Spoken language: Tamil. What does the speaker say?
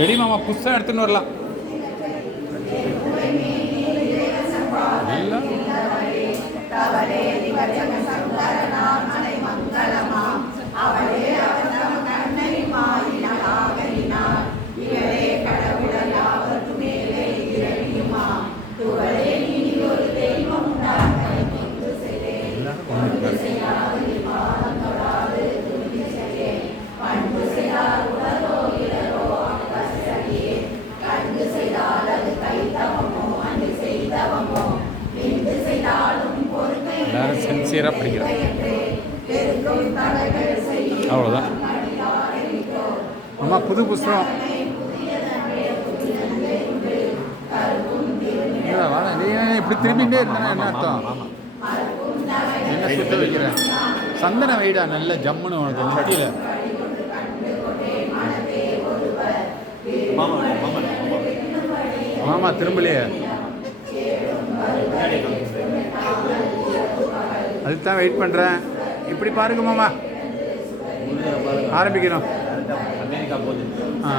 ரெடி மாமா, புதுசாக எடுத்துன்னு வரலாம். எல்லாரும் சின்சியராக படிக்கிறோம். அவ்வளோதான். அம்மா புது புஸ்தகம் இப்படி திரும்பிகிட்டே இருந்தா என்ன அர்த்தம்? என்ன சுத்த வைக்கிறேன்? சந்தன வைடா நல்ல ஜம்முன்னு உனக்கு நெத்தியில். மாமா திரும்பலையே, அதுக்கு தான் வெயிட் பண்ணுறேன். இப்படி பாருங்க மாமா, ஆரம்பிக்கிறோம். ஆ